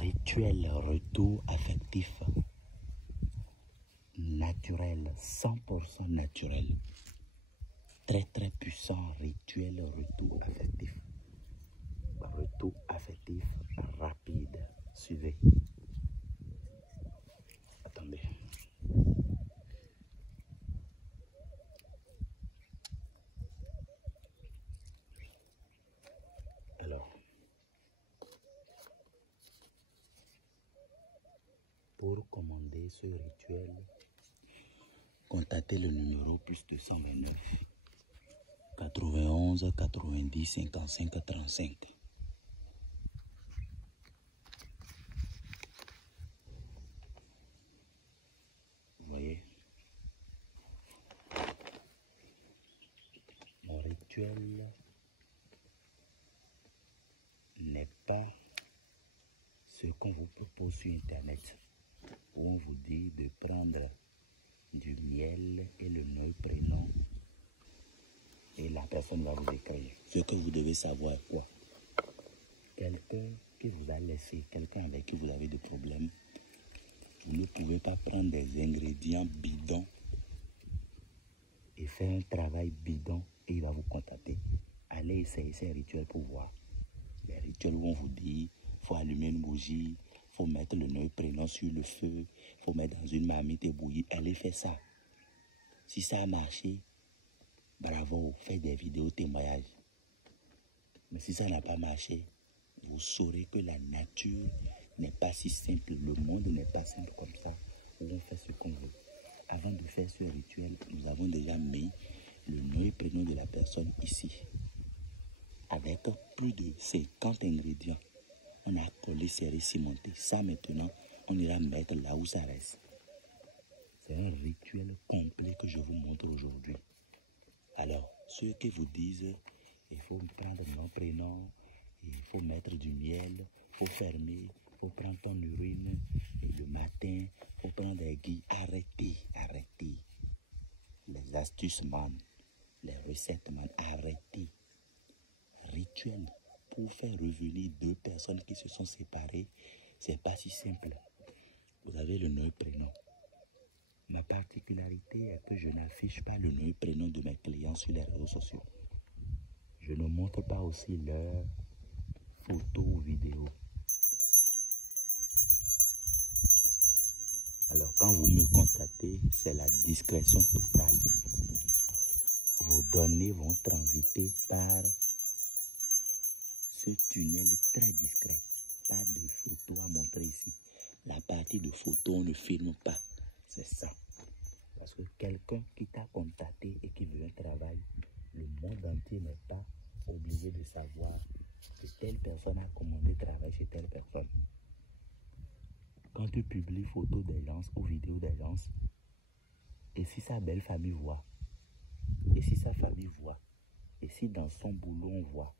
Rituel retour affectif. Naturel, 100% naturel. Très très puissant rituel retour affectif. Retour affectif rapide. Suivez. Attendez. Alors, pour commander ce rituel, contactez le numéro plus 229 91 90 55 35. Vous voyez, mon rituel n'est pas ce qu'on vous propose sur Internet, où on vous dit de prendre du miel et le nom et prénom et la personne va vous écrire. Ce que vous devez savoir est quoi? Quelqu'un qui vous a laissé, quelqu'un avec qui vous avez des problèmes, vous ne pouvez pas prendre des ingrédients bidons et faire un travail bidon et il va vous contacter. Allez essayer ces rituels pour voir. Les rituels où on vous dit, il faut allumer une bougie, il faut mettre le nom et prénom sur le feu, il faut mettre dans une marmite et bouillir. Allez faire ça. Si ça a marché, bravo, faites des vidéos témoignages. Mais si ça n'a pas marché, vous saurez que la nature n'est pas si simple. Le monde n'est pas simple comme ça, où on fait ce qu'on veut. Avant de faire ce rituel, nous avons déjà mis le nom et prénom de la personne ici. Avec plus de 50 ingrédients. On a collé, serré, cimenté. Ça maintenant, on ira mettre là où ça reste. C'est un rituel complet que je vous montre aujourd'hui. Alors, ceux qui vous disent, il faut prendre mon prénom, il faut mettre du miel, il faut fermer, il faut prendre ton urine, et le matin, il faut prendre des guilles. Arrêtez, arrêtez. Les astuces, man, les recettes, man, arrêtez. Rituel pour faire revenir deux personnes qui se sont séparées, c'est pas si simple. Vous avez le nom et prénom. Ma particularité est que je n'affiche pas le nom et prénom de mes clients sur les réseaux sociaux. Je ne montre pas aussi leurs photos ou vidéos. Alors quand vous me contactez, c'est la discrétion totale. Vos données vont transiter par ce tunnel très discret. Pas de photos à montrer ici. La partie de photos, on ne filme pas. C'est ça. Parce que quelqu'un qui t'a contacté et qui veut un travail, le monde entier n'est pas obligé de savoir que telle personne a commandé travail chez telle personne. Quand tu publies photos des gens ou vidéos des gens, et si sa belle famille voit, et si sa famille voit, et si dans son boulot on voit,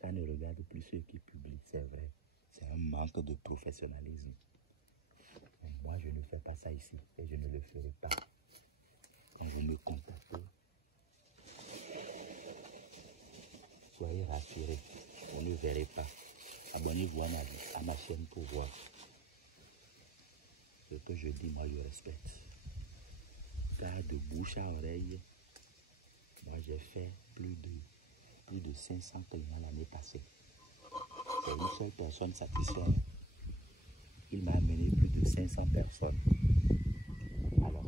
ça ne regarde plus ceux qui publient, c'est vrai. C'est un manque de professionnalisme. Mais moi, je ne fais pas ça ici et je ne le ferai pas. Quand vous me contactez, soyez rassurés, vous ne verrez pas. Abonnez-vous à ma chaîne pour voir. Ce que je dis, moi, je respecte. Car de bouche à oreille, moi, j'ai fait plus de 500 clients l'année passée. C'est une seule personne satisfaite. Il m'a amené plus de 500 personnes. Alors,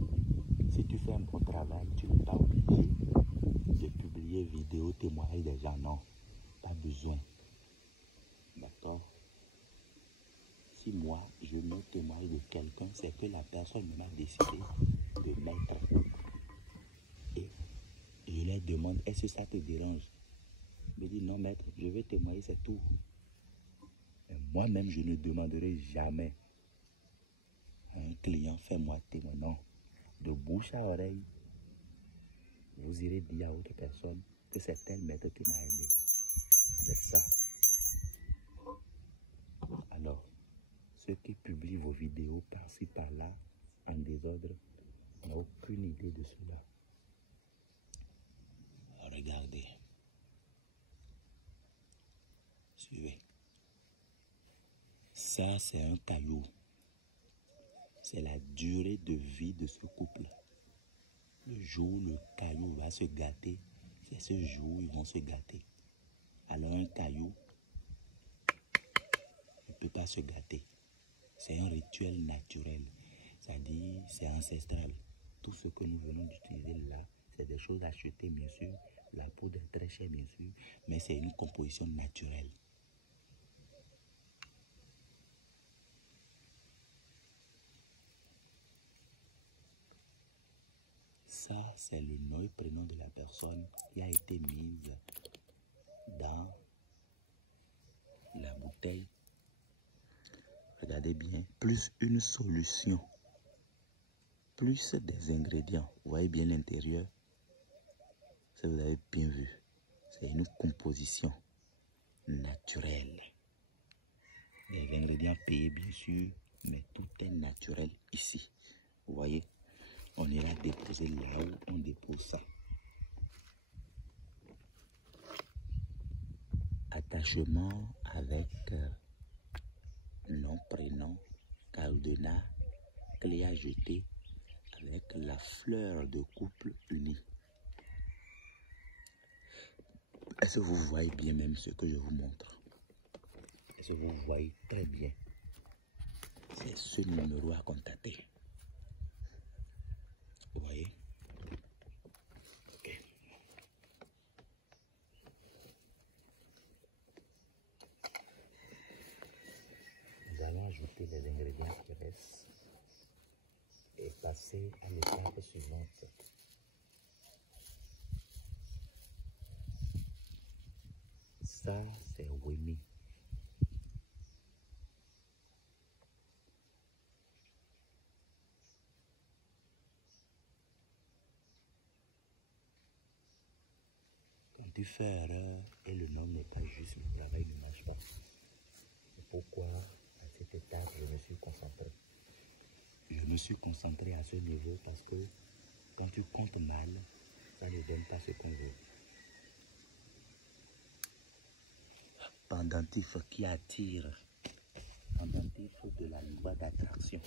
si tu fais un bon travail, tu n'es pas obligé de publier vidéos, témoignages des gens. Non, pas besoin. D'accord? Si moi, je mets témoignage de quelqu'un, c'est que la personne m'a décidé de mettre. Et je leur demande, est-ce que ça te dérange? Je me dis, non maître, je vais témoigner, c'est tout. Moi-même, je ne demanderai jamais à un client, fais-moi témoin. Non. De bouche à oreille, vous irez dire à autre personne que c'est tel maître qui m'a aidé. C'est ça. Alors, ceux qui publient vos vidéos par-ci, par-là, en désordre, n'ont aucune idée de cela. Regardez. Suivez. Ça, c'est un caillou. C'est la durée de vie de ce couple. Le jour où le caillou va se gâter, c'est ce jour où ils vont se gâter. Alors un caillou ne peut pas se gâter. C'est un rituel naturel. C'est-à-dire, c'est ancestral. Tout ce que nous venons d'utiliser là, c'est des choses achetées, bien sûr. La poudre est très chère, bien sûr. Mais c'est une composition naturelle. Ça, c'est le nom et prénom de la personne qui a été mise dans la bouteille. Regardez bien, plus une solution, plus des ingrédients. Vous voyez bien l'intérieur. Ça, vous avez bien vu. C'est une composition naturelle. Des ingrédients payés, bien sûr, mais tout est naturel ici. Vous voyez, on ira déposer là où on dépose ça. Attachement avec nom, prénom, cadenas, clé à jeter avec la fleur de couple unie. Est-ce que vous voyez bien même ce que je vous montre? Est-ce que vous voyez très bien? C'est ce numéro à contacter. Vous voyez? Ok. Nous allons ajouter les ingrédients qui restent et passer à l'étape suivante. Ça, c'est Wemi. Quand tu fais erreur et le nom n'est pas juste, le travail ne marche pas. C'est pourquoi, à cette étape, je me suis concentré. Je me suis concentré à ce niveau parce que quand tu comptes mal, ça ne donne pas ce qu'on veut. Pendentif qui attire. Pendentif de la loi d'attraction.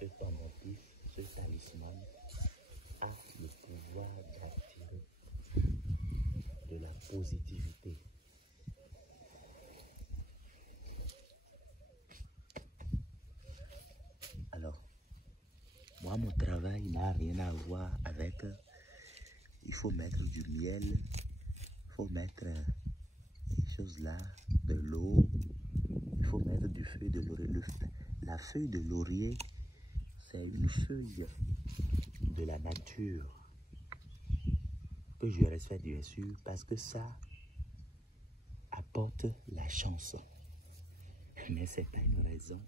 Ce pendentif, ce talisman a le pouvoir d'attirer de la positivité. Alors, moi, mon travail n'a rien à voir avec... il faut mettre du miel, il faut mettre des choses là, de l'eau, il faut mettre du feuille de laurier. La feuille de laurier, c'est une feuille de la nature que je respecte bien sûr parce que ça apporte la chance. Mais c'est pas une raison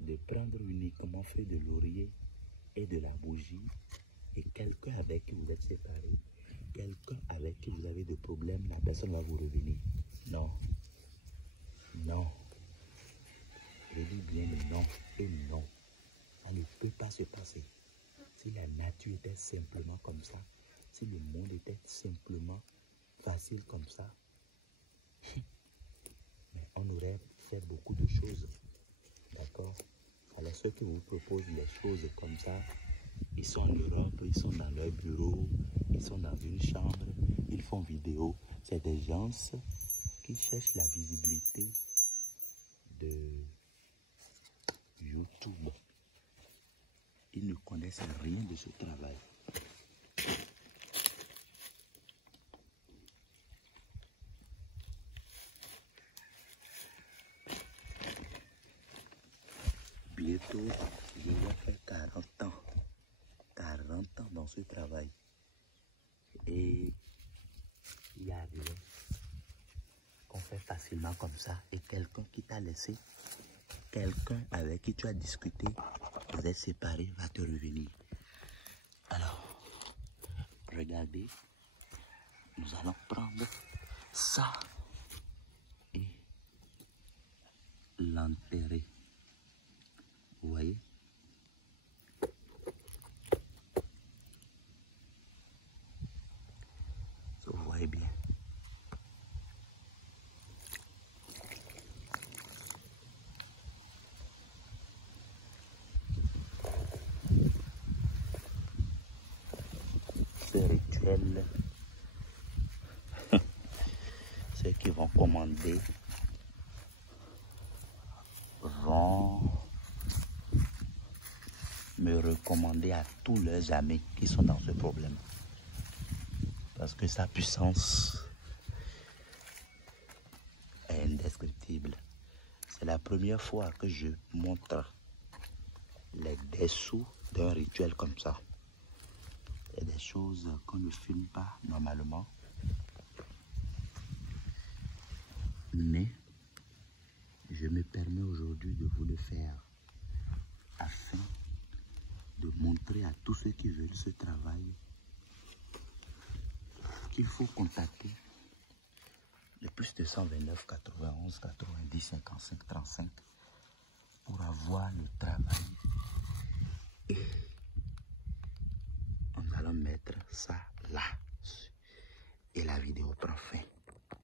de prendre uniquement feuille de laurier et de la bougie et quelqu'un avec qui vous êtes séparés, quelqu'un avec qui vous avez des problèmes, la personne va vous revenir. Non. Non. Je dis bien le non et non. Ça ne peut pas se passer. Si la nature était simplement comme ça, si le monde était simplement facile comme ça, mais on aurait fait beaucoup de choses. D'accord? Alors ceux qui vous proposent les choses comme ça, ils sont en Europe, ils sont dans leur bureau, ils sont dans une chambre, ils font vidéo. C'est des gens qui cherchent la visibilité de YouTube. Ils ne connaissent rien de ce travail. Bientôt, je vais faire 40 ans. 40 ans dans ce travail. Et il y a rien qu'on fait facilement comme ça. Et quelqu'un qui t'a laissé, quelqu'un avec qui tu as discuté, vous êtes séparés, va te revenir. Alors, regardez, nous allons prendre ça et l'enterrer. Vous voyez? Vous voyez bien. ce rituel, ceux qui vont commander vont me recommander à tous leurs amis qui sont dans ce problème. Parce que sa puissance est indescriptible. C'est la première fois que je montre les dessous d'un rituel comme ça. C'est des choses qu'on ne filme pas normalement. Mais je me permets aujourd'hui de vous le faire afin de montrer à tous ceux qui veulent ce travail qu'il faut contacter le plus de 129 91 90 55 35 pour avoir le travail. Et nous allons mettre ça là et la vidéo prend fin.